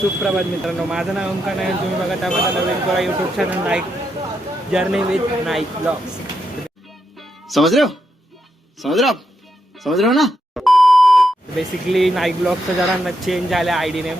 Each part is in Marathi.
सुप्रभात मित्रांनो. माझं नाव ओंकार नाईक तुम्ही बघा त्यामध्ये नवीन करा YouTube channel Naik journey with Naik blogs समझ रहे हो? समझ रहे हो समझ रहे हो ना? बेसिकली नाईक ब्लॉगचं जरा चेंज झालं I D name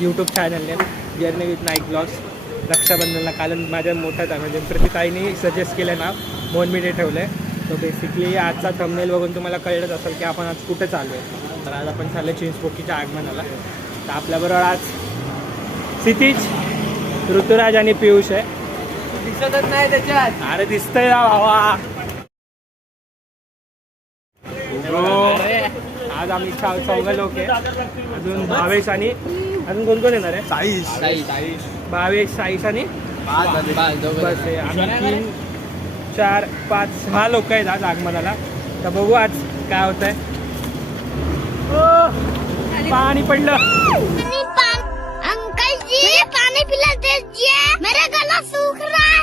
YouTube channel name journey with Naik blogs रक्षाबंधनला. काल माझ्या मोठ्या म्हणजे प्रतिताईने सजेस्ट केलं नाव मोहन मीडिया ठेवलं आहे तो बेसिकली आजचा थंबनेल बघून तुम्हाला कळलंच असेल की आपण आज कुठे चाललो आहे तर आज आपण चाललो चिंचपोकीच्या आगमनाला. तर आपल्याबरोबर आज क्षितिज ऋतुराज आणि पियुष आहे. दिसतच नाही त्याच्यात. अरे दिसतंय ना भावा. आज आम्ही चौघ लोक आहे. अजून भावेश आणि अजून कोण कोण येणार आहे? साईश. भावेश साईश आणि बस आम्ही तीन चार पाच सहा लोक आहेत आज आगमनाला. तर बघू आज काय होत आहे पाणी पडलं. अंकल जी पानी पिला दीजिए मेरा गला सूख रहा है!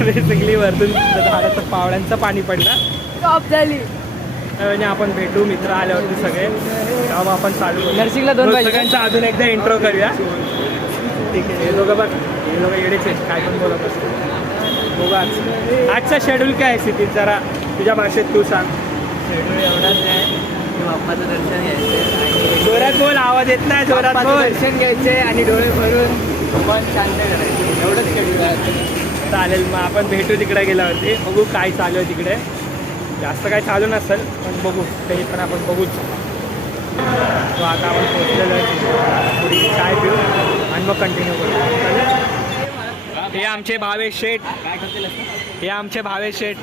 बेसिकली वरतून झाडाचं पावड्यांचं पाणी पडलं. टॉप झाली. आणि आपण भेटू मित्र आल्यावरती सगळे. तेव्हा आपण चालू करू. नर्सिंगला दोन पाहिजे. सगळ्यांचा अजून एकदा इंट्रो करूया. ठीक आहे हे लोक बघ हे लोक येडेच आहेत काय पण बोलत असतो बघू आज. आजचा शेड्यूल काय आहे स्थितीत जरा तुझ्या भाषेत तू सांग. शेड्यूल एवढाच आहे. बाप्पाचं दर्शन घ्यायचं जोरात बोल आवाज येत नाही जोरात बोल. दर्शन घ्यायचे आणि डोळे भरून मन शांत करायचे. एवढंच आहे चालेल मग आपण भेटू तिकडे गेल्यावरती. बघू काय चालू आहे तिकडे. जास्त काय चालू नसेल पण बघू. तरी पण आपण बघूच. तो आता आपण पोचलेलो आहे थोडी चाय पिऊ आणि मग कंटिन्यू करू? हे आमचे भावेश शेठ. हे आमचे भावेश शेठ.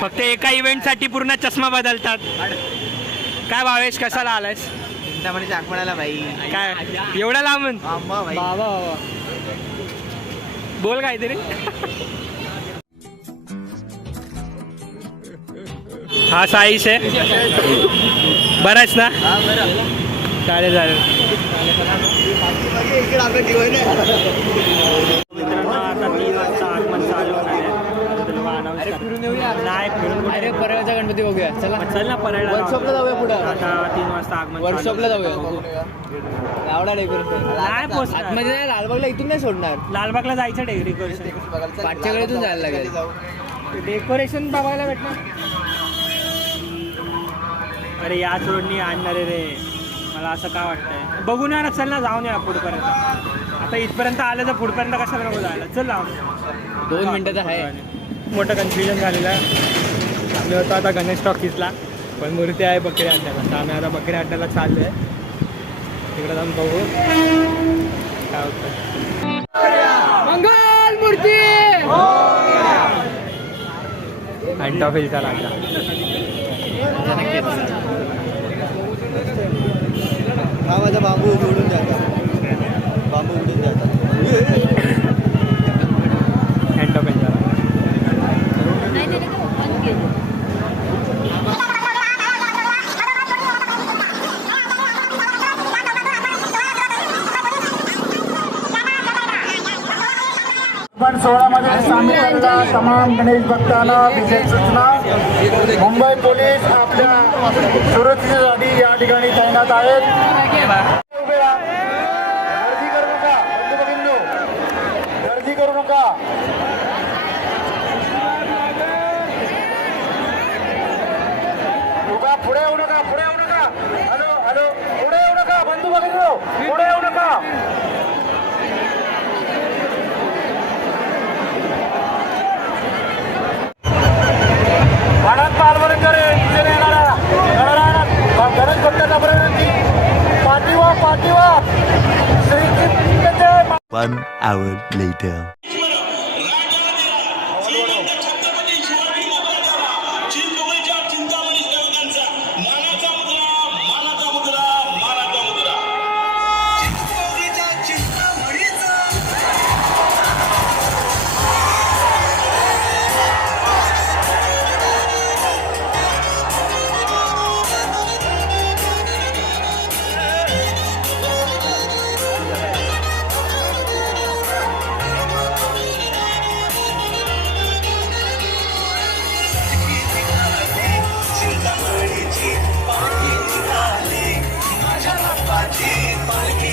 फक्त एका इव्हेंटसाठी पूर्ण चष्मा बदलतात. काय भावेश कशाला आलायस? चिंतामणी चाकमणाला बाई. काय? एवढा लांबून? बाई. बाबा बाबा. बोल काहीतरी. हा साईश आहे. बराच ना? हा बरं. चालेल चालेल मित्रांनो आता तीन वाजता आगमन चालू होणार आहे. आता तुला announce अरे कर. फिरून येऊया नाही फिरून कुठे? अरे परळचा गणपती बघूया. चला. चल ना परायला वर्कशॉपला जाऊया पुढं. आता तीन वाजता आगमन वर्कशॉपला. जाऊया. आवडा डेकोरेशन नाही. आतमध्ये नाही लालबागला इथून नाही सोडणार. लालबागला जायचं डेकोरेशन पाठच्या गळ्यातून जायला लागेल. डेकोरेशन बघायला भेटणार. अरे याच रोडनी आणणार रे. मला असं का वाटतंय? बघून या ना चल ना जाऊन या पुढपर्यंत. आता इथपर्यंत आलं तर पुढपर्यंत कशाला नको जायला? चल जाऊन दोन मिनिटाचं आहे. मोठं कन्फ्युजन झालेलं आहे. आम्ही होतो आता गणेश टॉकीजला पण मूर्ती आहे बकरी अड्ड्याला तर आम्ही आता बकरी अड्ड्याला चाललो आहे तिकडे जाऊन बघू. काय होतं. मंगल मूर्ती! आणि टॉफीचा लागला. हा माझा बांबू उडून जातात बांबू उडून जातात पण सोहळ्यामध्ये सामील झालेल्या तमाम गणेश भक्तांना विशेष सूचना. मुंबई पोलीस आपल्या सुरक्षेसाठी या ठिकाणी तैनात आहेत. गर्दी करू नका बंधू गर्दी करू नका. पुढे येऊ नका पुढे येऊ नका. हॅलो हॅलो पुढे येऊ नका बंधू बघितलो पुढे One hour later. पालखी निघाली माझ्या बाप्पाची पालखी